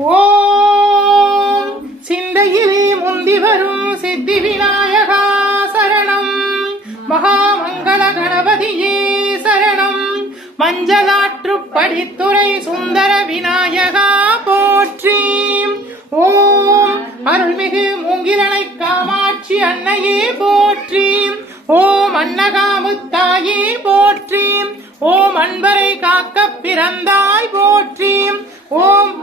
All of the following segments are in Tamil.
ஓம் சிந்தையிலே முந்தி வரும் சித்தி விநாயகா சரணம். மகாமங்கள கணபதியே சரணம். மஞ்சளாற்று படித்துறை சுந்தர விநாயகா போற்றி. ஓம் அருள்மிகு மூங்கிலனை காமாட்சி அன்னையே போற்றி. ஓம் அன்னகாமுத்தாயே போற்றி. ஓம் அன்பரை காக்க பிறந்தாய் போற்றி. ஓம்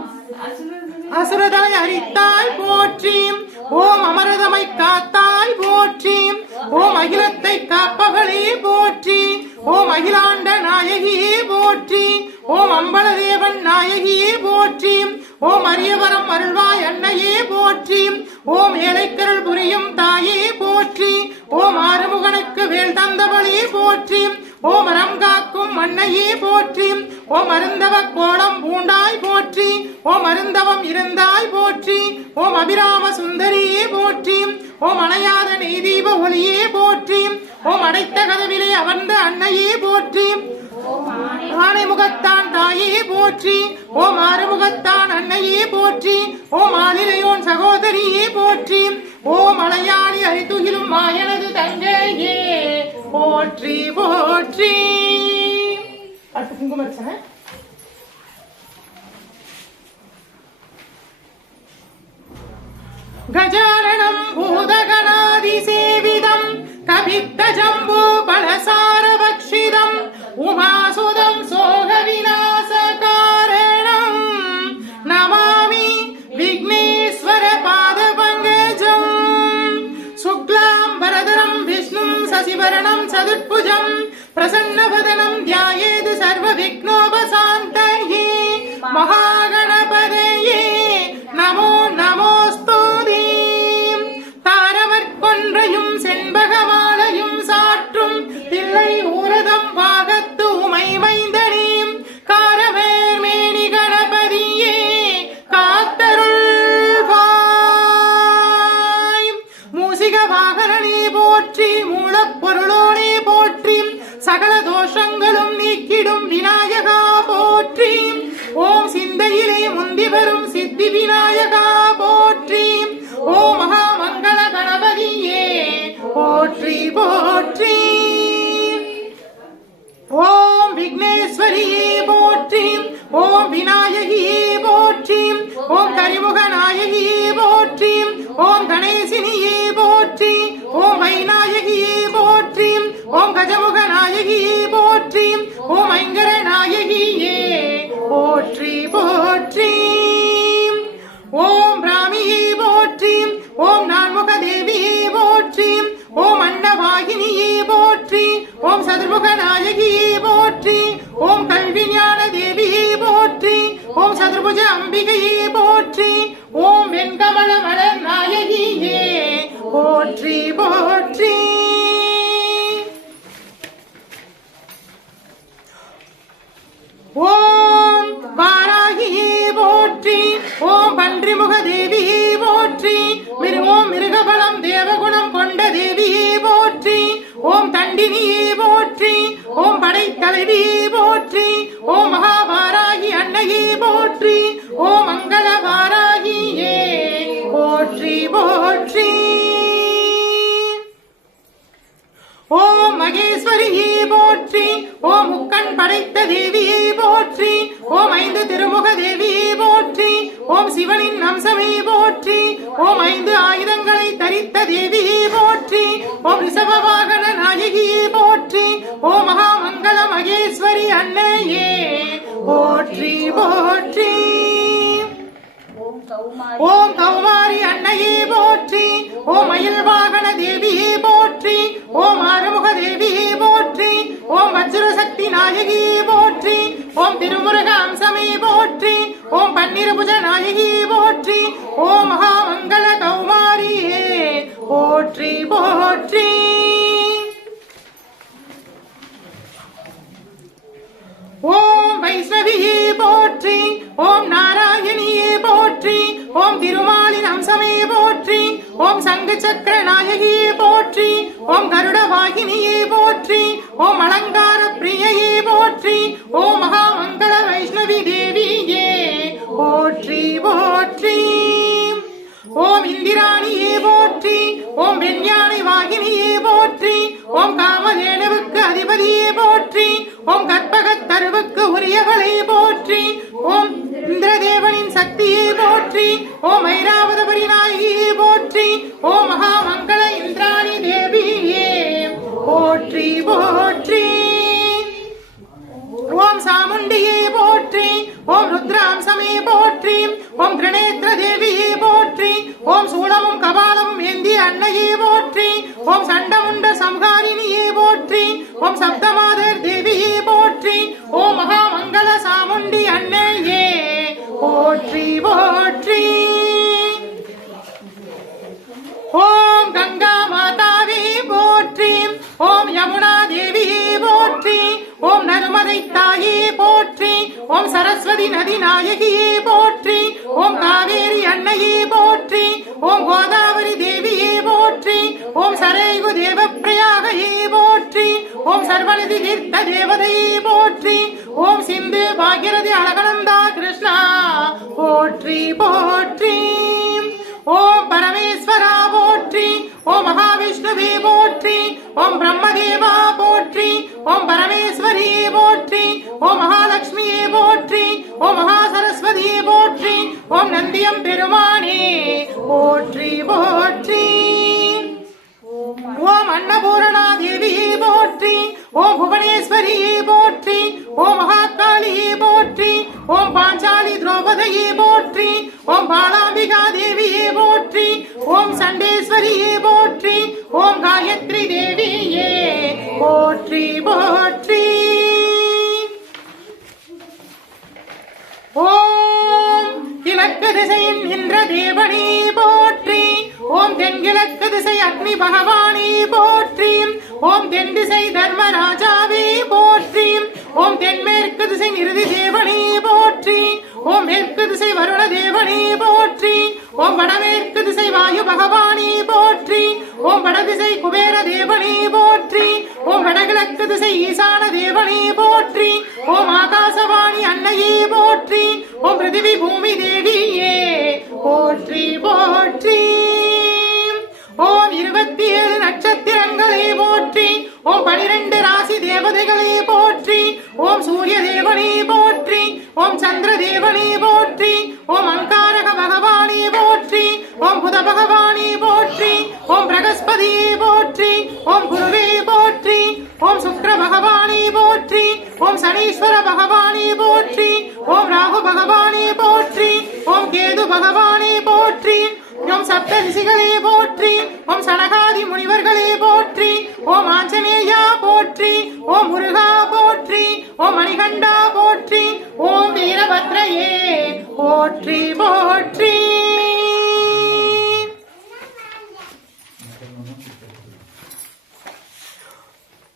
அசுரதனை அரித்தாய் போற்றி. ஓம் அமரதமை காத்தாய் போற்றி. ஓம் அகிலத்தை காப்பவளே போற்றி. ஓம் அகிலாண்ட நாயகியே போற்றி. ஓம் அம்பலதேவன் நாயகியே போற்றி. ஓம் அரியவரம் அருள்வாய் அன்னையே போற்றி. ஓம் ஏழைக்கருள் புரியும் தாயே போற்றி. ஓம் ஆறுமுகனுக்கு வேல் தந்தவளே போற்றி. ஓம் அறம் காக்கும் அன்னையே போற்றி. ஓம் அருந்தவ கோலம் பூண்டாய் போற்றி. ஓம் அருந்தவம் இருந்தாய் போற்றி. ஓம் அபிராம சுந்தரியே போற்றி. ஓம் அணையாத நெய்தீப ஒளியே போற்றி. ஓம் அடைத்த கதவிலே அமர்ந்த அன்னையே போற்றி. ஆனை முகத்தான் தாயே போற்றி. ஓம் ஆறுமுகத்தான் அன்னையே போற்றி. ஓம் ஆளிலையோன் சகோதரியே போற்றி. ஓம் அலையாளி அரித்துகிலும் மாயனது தங்கையே போற்றி போற்றி. அடுத்து குங்குமர்ச்சனை. கஜானனம் பூதகணாதி சேவிதம் கவித்த ஜம்பூ பலசார பக்ஷிதம் உமாசுதம் சோக விநாச காரணம் நமாமி விக்னேஸ்வர பாத பங்கஜம். சுக்லாம் வரதரம் விஷ்ணும் சசிவரணம் சதுர்புஜம் பிரசன்னவதனம் தியாயேது சர்வ விக்னோபசாந்தயே. மகாகணபதயே நமோ நமோஸ்துதே. தாரமற்கொன்றையும் செண்பகமாலையும் சாற்றும் தில்லை ஊரதம் பாகத்து உமை மைந்தனே. காரவேர் மேனி கணபதியே காத்தருள்வாய். மூசிக வாகனனே போற்றி. மூலப்பொருளோனே போற்றி. சகல தோஷங்களும் நீக்கிடும் விநாயகா போற்றி. ஓம் சிந்தையிலே முந்தி வரும் சித்தி விநாயகா போற்றி. ஓம் மகாமங்கள கணபதியே போற்றி போற்றி. ஓம் விக்னேஸ்வரியே போற்றி. ஓம் விநாயகியே போற்றி. ஓம் கரிமுக நாயகியே போற்றி. ஓம் கணேசினியே போற்றி. ஓம் வைநாயகியே போற்றி. ஓம் கஜமுக நாயகியே போற்றி. ஓம் ஐங்கர நாயகியே போற்றி போற்றி. ஓம் பிராமியே போற்றி. ஓம் நான்முக தேவியே போற்றி. ஓம் அன்னவாகினியே போற்றி. ஓம் சதுர்முக நாயகியே போற்றி. ஓம் கல்வி ஞான தேவியே போற்றி. ஓம் சதுர்புஜ அம்பிகையே போற்றி. ஓம் வெண்கமல மலர் நாயகியே போற்றி போற்றி. ஓம் வாராகியே போற்றி. ஓம் பன்றிமுக தேவியே போற்றி. ஓம் மிருகபலம் தேவகுணம் கொண்ட தேவியே போற்றி. ஓம் தண்டினியே போற்றி. ஓம் படைத்தலைவியே போற்றி. ஓம் மகாவாராகி அன்னையே போற்றி. ஓம் மங்கள வாராகியே போற்றி போற்றி. ஓம் மகேஸ்வரியே போற்றி. ஓம் முக்கண் படைத்த தேவியே போற்றி. ஓம் ஐந்து திருமுக தேவியே போற்றி. ஓம் சிவனின் அம்சமே போற்றி. ஓம் ஐந்து ஆயுதங்களை தரித்த தேவியே போற்றி. ஓம் ரிஷப வாகன நாயகியே போற்றி. ஓம் மகாமங்கள மகேஸ்வரி அன்னையே போற்றி போற்றி. ஓம் கௌமாரி அன்னையே போற்றி. ஓம் மயில் வாகன தேவியே போற்றி. ஓம் ஆறுமுக தேவியே போற்றி. ஓம் வஜ்ரசக்தி நாயகியே போற்றி. ஓம் திருமுருக அம்சமே போற்றி. ஓம் பன்னிருபுஜ நாயகியே போற்றி. ஓம் மகாமங்கள கௌமாரியே போற்றி போற்றி. ஓம் வைஷ்ணவியே போற்றி. ஓம் நாராயணியே போற்றி. ஓம் திருமாலின் அம்சமே போற்றி. ஓம் சங்கு சக்கர நாயகியே போற்றி. ஓம் கருட வாகினியே போற்றி. ஓம் அலங்கார பிரியையே போற்றி. ஓம் மகாமங்கள வைஷ்ணவி தேவியே போற்றி போற்றி. ஓம் இந்திராணியே போற்றி. ஓம் வெண்யானை வாகினியே போற்றி. ஓம் காமதேனுவுக்கு அதிபதியே போற்றி. ஓம் கற்பகத் தருவுக்கு உரியவளை போற்றி. ஓம் இந்திரதேவனின் சக்தியே போற்றி. ஓம் ஐராவதபுரி நாயகியே போற்றி. ஓம் மகாமங்கள இந்திராணி தேவியே போற்றி போற்றி. ஓம் சாமுண்டியே போற்றி. ஓம் ருத்ராம்சமே போற்றி. ஓம் திரிநேத்திர தேவியே போற்றி. ஓம் சூலமும் கபாலமும் ஏந்திய அன்னையே போற்றி. ஓம் சண்டமுண்ட சம்ஹாரிணியே போற்றி. ஓம் சப்தமாதர் தேவியே போற்றி. ஓம் மகாமங்கள சாமுண்டி அன்னையே போற்றி போற்றி. ஓம் கங்கா மாதாவே போற்றி. ஓம் யமுனா தேவியே போற்றி. ஓம் நர்மதை தாயே போற்றி. ஓம் சரஸ்வதி நதி நாயகியே போற்றி. ஓம் காவேரி அன்னையே போற்றி. ஓம் கோதாவரி தேவியே போற்றி. ஓம் சரேகு தேவ பிரயாகையே போற்றி. ஓம் சர்வநிதி தீர்த்த தேவதையே போற்றி. ஓம் சிந்து பாகிரதி அழகனந்தா கிருஷ்ணா போற்றி போற்றி. ஓம் பரமேஸ்வரா போற்றி. ஓம் மகாவிஷ்ணுவே போற்றி. ஓம் பிரம்மதேவா போற்றி. ஓம் பரமேஸ்வரியே போற்றி. ஓம் மகாலட்சுமியே போற்றி. ஓம் மகாசரஸ்வதியே போற்றி. ஓம் நந்தியம் பெருமானே போற்றி போற்றி. ஓம் அன்னபூரணா தேவியே போற்றி. ஓம் புவனேஸ்வரியே போற்றி. ஓம் மகாத்காளியே போற்றி. ஓம் பாஞ்சாலி திரௌபதியே போற்றி. ஓம் பாலாம்பிகா தேவியே போற்றி. ஓம் சண்டேஸ்வரியே போற்றி. ஓம் காயத்ரி தேவியே போற்றி போற்றி. ஓம் கிழக்கு திசையின் இந்திர தேவனே போற்றி. ஓம் தென்கிழக்கு திசை அக்னி பகவானே போற்றி. ஓம் தென் திசை தர்மராஜாவே போற்றி. ஓம் தென்மேற்கு திசை நிருதி தேவனே போற்றி. ஓம் மேற்கு திசை வருண தேவனே போற்றி. ஓம் வடமேற்கு திசை வாயு பகவானே போற்றி. ஓம் வடதிசை குபேர தேவனே போற்றி. ஓம் வடகிழக்கு திசை ஈசான தேவனே போற்றி. ஓம் ஆகாசவாணி அன்னையே போற்றி. ஓம் பிருத்திவி பூமி தேவியே போற்றி போற்றி. ஓம் 27 நட்சத்திரங்களே போற்றி. ஓம் 12 ராசி தேவதைகளே போற்றி. ஓம் சூரிய தேவனே போற்றி. ஓம் சந்திர தேவனே போற்றி. ஓம் அங்காரக பகவானே போற்றி. ஓம் புத பகவானே போற்றி. ஓம் பிரகஸ்பதியே போற்றி. ஓம் குருவே போற்றி. ஓம் சுக்கிர பகவானே போற்றி. ஓம் சனீஸ்வர பகவானே போற்றி. ஓம் ராகு பகவானே போற்றி. ஓம் கேது பகவானே போற்றி. ஓம் சப்த ரிஷிகளே போற்றி. ஓம் சனகாதி முனிவர்களே போற்றி. ஓம் ஆஞ்சநேயா போற்றி. ஓம் முருகா போற்றி. ஓம் மணிகண்டா போற்றி. ஓம் வீரபத்ரையே போற்றி போற்றி.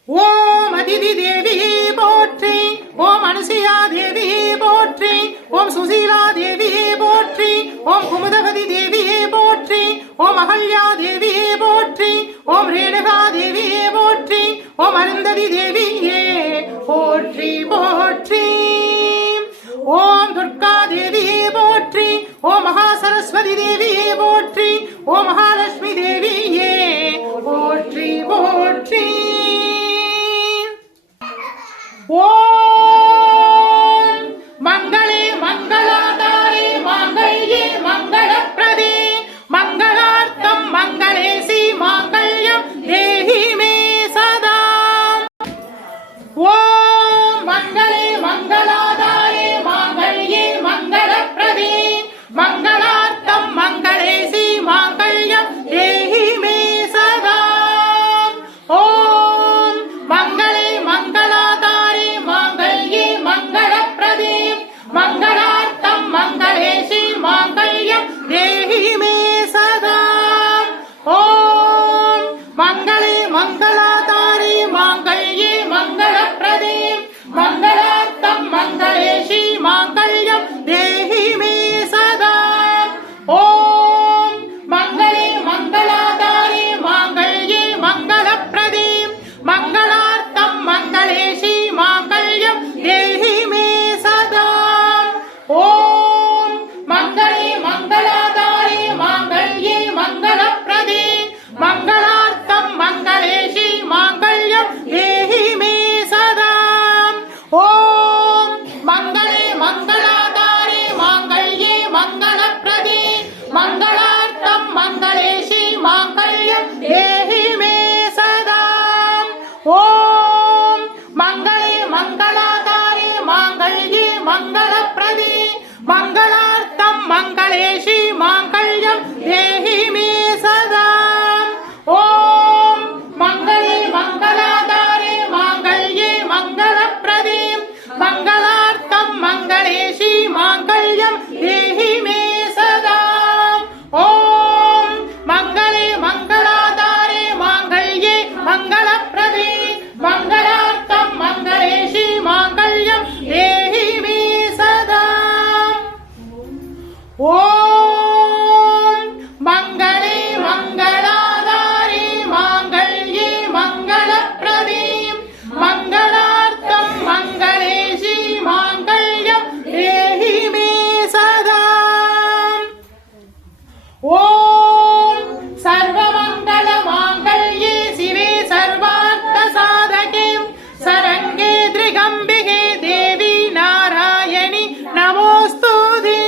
ஓம் அதிதி தேவியே போற்றி. ஓம் அனுசுயா தேவியே போற்றி. ஓம் சுசீலா தேவியே போற்றி. ஓம் குமுதவதி தேவியே போற்றி. ஓம் அகல்யா தேவியே போற்றி. ஓம் ரேணுகா தேவியே போற்றி. ஓம் அருந்ததி தேவியே போற்றி போற்றி. ஓம் துர்கா தேவியே போற்றி. ஓம் மகாசரஸ்வதி தேவியே போற்றி. ஓம் மகாலட்சுமி தேவியே போற்றி போற்றி. ஓம் மங்களே மங்களாதாரே மாங்கல்யே மங்களப்ரதே மங்களார்த்தம் மங்களேசி மாங்கல்யம் தேஹி மே சதா. ஓம் மங்களே மங்களாதாரே மாங்கல்யே மங்களப்ரதே மங்களார்த்தம் மங்களேசி மாங்கல்யம் தேஹி மே சதா. ஓம் மங்களே மங்களாதாரே மாங்கல்யே மங்களேஷி மாங்கல்யம் தேஹி மே சதா. ஓம் மங்களே மங்களாதாரே மாங்கல்யே மங்களப்ரதே மங்களார்த்தம் மங்களேஷி மாங்கல்யம் தேஹி மே சதா. ஓம் மங்களே மங்களாதாரே மாங்கல்யே மங்களப்ரதே மங்களார்த்தம் மங்களேஷி மாங்கல்யம் தேஹி மே சதா. ஓம் மங்களே மங்களாதாரே மாங்கல்யே மங்களப்ரதே மங்களார்த்தம் மங்களேஷி மாங்கல்யம் தேஹி மே சதா. ஓம் சர்வமங்கள மாங்கல்யே சிவே சர்வார்த்த சாதகே சரங்கே திரிகம்பிகே தேவி நாராயணி நமோஸ்துதே.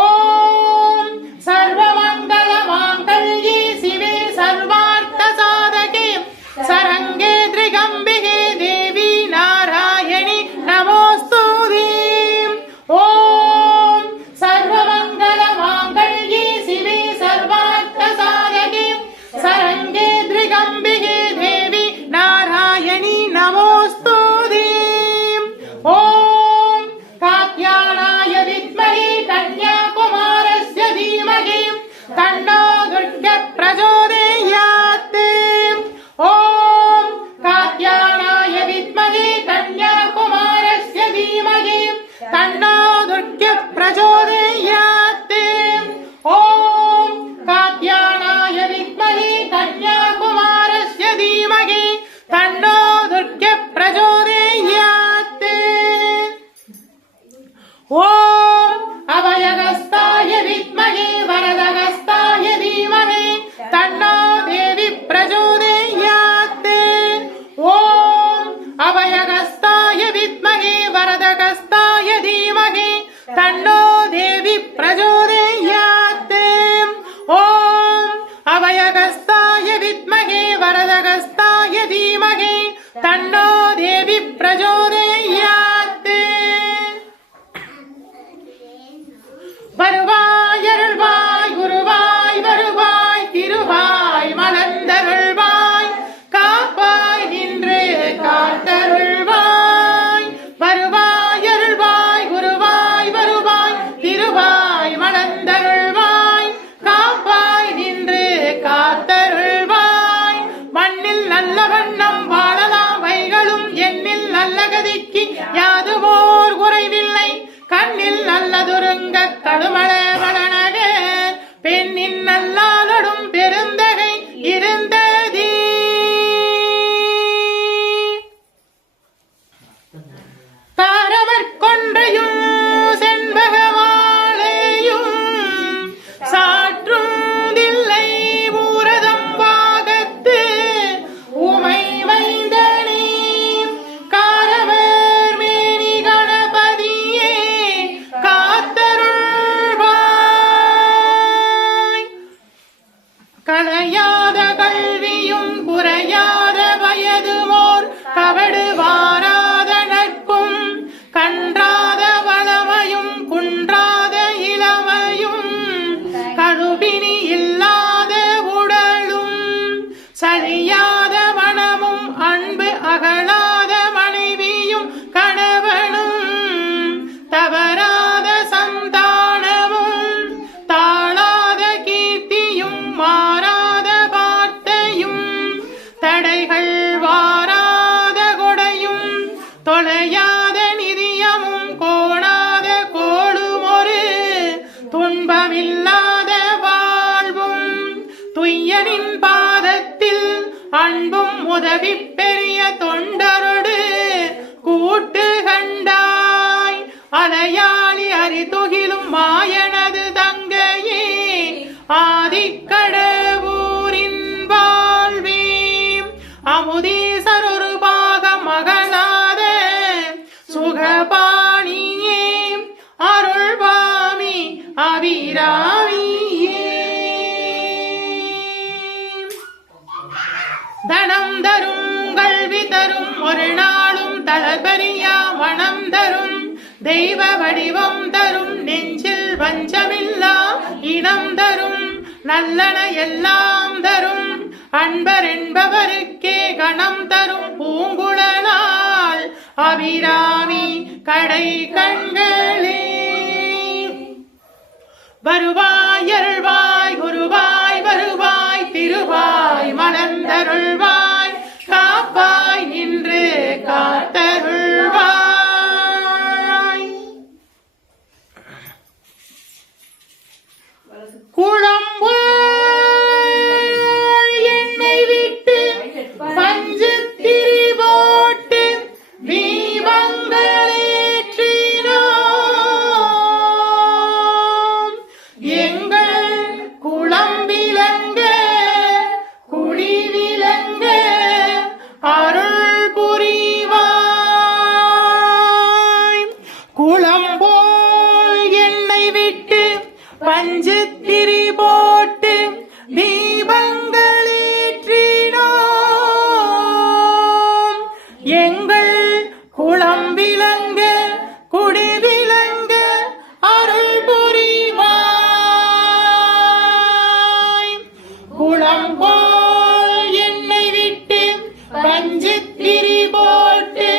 ஓம் சர்வமங்கள மாங்கல்யே சிவே சர்வார்த்த சாதகே சரங்கே திரிகம்பிகே தேவி நாராயணி நமோஸ்துதே. ஓம் சர்வமங்கள மாங்கல்யே சிவே சர்வார்த்த சாதகே சரங்கே திரிகம்பிகே தேவி நாராயணி நமோஸ்துதே. ஓம் காத்யாயனாய வித்மஹே கன்யாகுமாரஸ்ய தீமஹி தன்னோ துர்கா பிரச்சோதயாத். ஓம் காத்யாயனாய வித்மஹே கன்யாகுமாரஸ்ய தீமஹி தன்னோ துர்கா பிரச்சோதயாத். ஓம் காத்யாயனாய வித்மஹே கன்யாகுமாரஸ்ய தீமஹி தன்னோ துர்கா பிரச்சோதயாத். ஓம் அபயகஸ்தாய வித்மஹே வரதகஸ்தாய தீமஹி தன்னோ தேவி பிரச்சோதயாத். ஓம் அபயகஸ்தாய வித்மஹே வரதகஸ்தாய தீமஹி தன்னோ தேவி பிரச்சோதயாத். ஓம் அபயகஸ்தாய வித்மஹே வரதகஸ்தாய தீமஹி தன்னோ தேவி பிரச்சோதயாத். வருவாய் அருள்வாய் குருவாய் வருவாய் திருவாய் மலர்ந்தருள்வாய் காப்பாய் நின்று காத்தருள்வாய். வருவாய் அருள்வாய் குருவாய் வருவாய் திருவாய் மலர்ந்தருள்வாய் காப்பாய் நின்று காத்தருள்வாய். மண்ணில் நல்ல வண்ணம் வாழலாம் வைகளும் எண்ணில் நல்ல கதிக்கு யாதுமோர் குறைவில்லை. கண்ணில் நல்லதுருங்க கடுமள வளனக பெண்ணின் நல்லாலடும் பெருந்தகை இருந்ததே. தாரவர் கொன்றையும் செண்பகவாளையும் சாற்றுதில்லை ஊரதம் பாகத்து உமை மைந்தனே. காரவர் மேனி கணபதியே காத்தருள்வாய். கலையாத கல்வியும் குறையாத வயதுமோர் கவடு வாராத நட்பும் கன்றாத வளமையும் குன்றாத இளமையும் கழுபினி இல்லாத உடலும் சரியாத மனமும் அன்பு அகலாத மனைவியும் கணவனும் தவறாத சந்தானமும் தாழாத கீர்த்தியும் மாறாத வார்த்தையும் தடைகள் வாராத கொடையும் தொலையாத நிதியமும் கோணாத கோளுமொரு துன்பமில்லாத வாழ்வும் துய்யனின் பாதத்தில் அன்பும் உதவி பெரிய தொண்டரோடு கூட்டு கண்டாய். அலையாளி அரிதுகிலும் மாயனது தங்கையே ஆதிக்கடவூரின் வாழ்வே. அமுதீசர் ஒரு பாக மகளாத சுகபாணியே அருள்வாமி அபிராமியே. தனம் தரும் கல்வி தரும் ஒரு நாளும் தளபரியா மனம் தரும் தெய்வ வடிவம் தரும் நெஞ்சில் வஞ்சமில் நல்லன எல்லாம் தரும் அன்பர் என்பவருக்கே கணம் தரும் பூங்குழலால் அபிராமி கடை கண்களே. வருவாய் அருள்வாய் குருவாய் வருவாய் திருவாய் மலர்ந்தருள்வாய் காப்பாய் நின்று காத்தருள்வாய். குழம்பு என்னை விட்டு பஞ்சு திரி போட்டு தீபங்களேற்றினோம் எங்கள் குளம் விளங்க குடி விளங்க அருள் புரிவாய். குளம்போல் என்னை விட்டு பஞ்சு திரி போட்டு தீபங்களேற்றினோம் எங்கள் குளம் விளங்க குடி விளங்க அருள் புரிவாய். குளம் போல் என்னை விட்டு பஞ்சு திரி போட்டு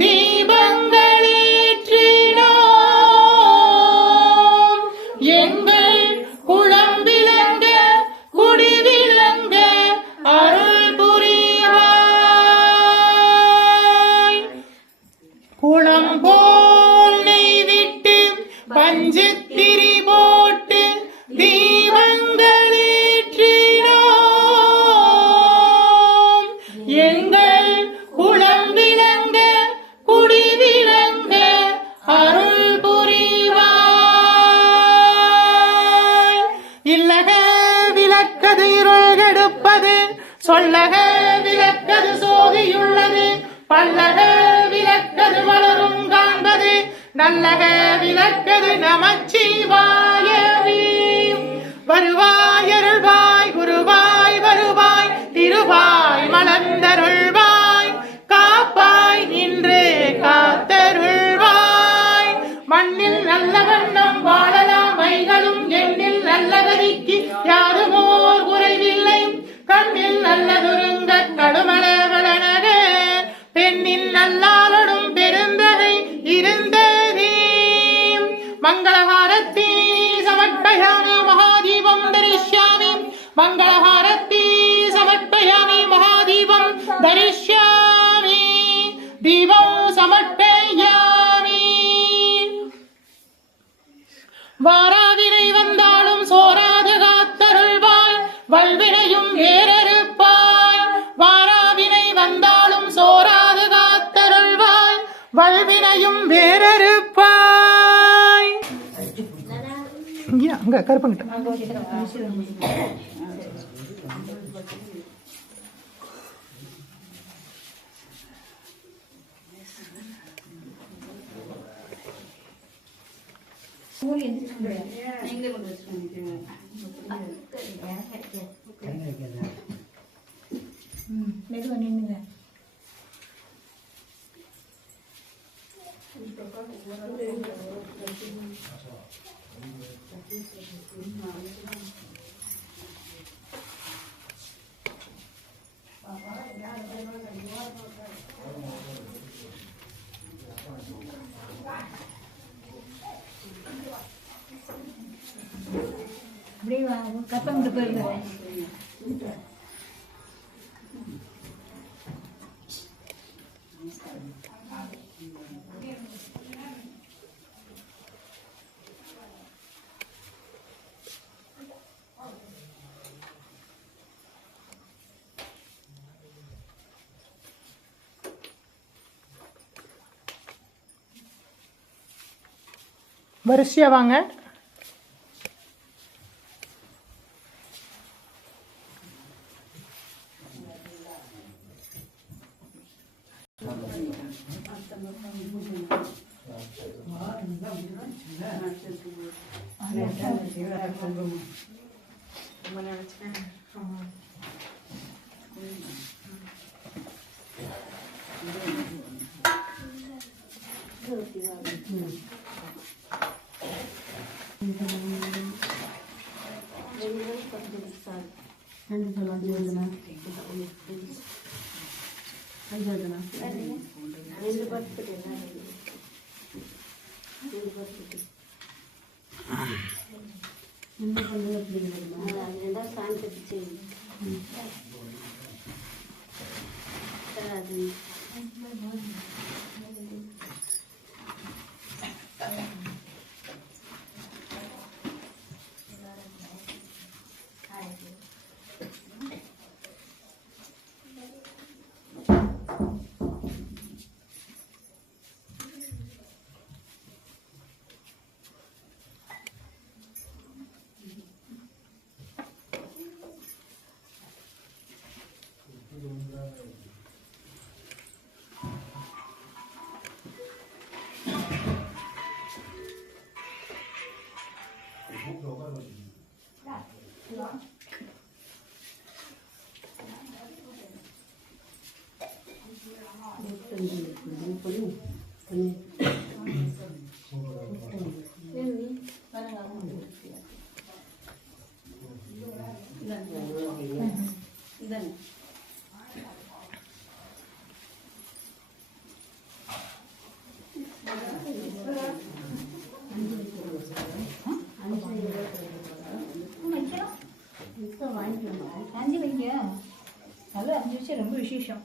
தீபங்களேற்றினோம் எங்கள் குளம் விளங்க குடி விளங்க அருள் புரிவாய். குளம் போல் நெய் விட்டு பஞ்சு திரி போட்டு தீபங்களேற்றினோம் எங்கள் குளம் விளங்க குடி விளங்க அருள் புரிவாய். இல்லக விளக்கது இருள் கெடுப்பது சொல்லக விளக்கது சோதியுள்ளது பல்லக விளக்கது வளரும் காண்பது நல்லக விளக்கது நமச்சிவாயவே. வருவாய் அருள்வாய் குருவாய் வருவாய் திருவாய் மலர்ந்தருள்வாய் காப்பாய் நின்று காத்தருள்வாய். மண்ணில் நல்ல வண்ணம் வாழலாம் வைகளும் எண்ணில் நல்ல கதிக்கு யாருமோர் குறைவில்லை கண்ணில் நல்லதுருங்க கடுமளவளனக பெண்ணின் நல்லாளடும் பெருந்தகை இருந்ததே. மங்களஹாரத்தி சமர்ப்பயாமி மகாதீபம் தரிஷ்யாமி மங்களஹாரத்தி சமர்ப்பயாமி மகாதீபம் தரிஷ்யாமி தீபம் சமர்ப்பயாமி. வாராவினை வந்தாலும் சோராது காத்தருள்வாய் வல்வினையும் வேறறுப்பாய். வாராவினை வந்தாலும் சோராது காத்தருள்வாய் வல்வினையும் வேறறுப்பாய். அங்க கருப்பங்கிட்ட மெதுவா நின்னுங்க. அப்படியே கற்பங்கிட்டு போயிருங்க. வரிசையா வாங்க. ரெண்டு சொல்லலாம் சொல்லுமா ரெண்டு பத்து என்ன பண்ணுறது அப்படிங்கிறதுமா அதுதான் சாப்பிட்டு அது அஞ்சு வைங்க அது 5 விஷயம் ரொம்ப விசேஷம்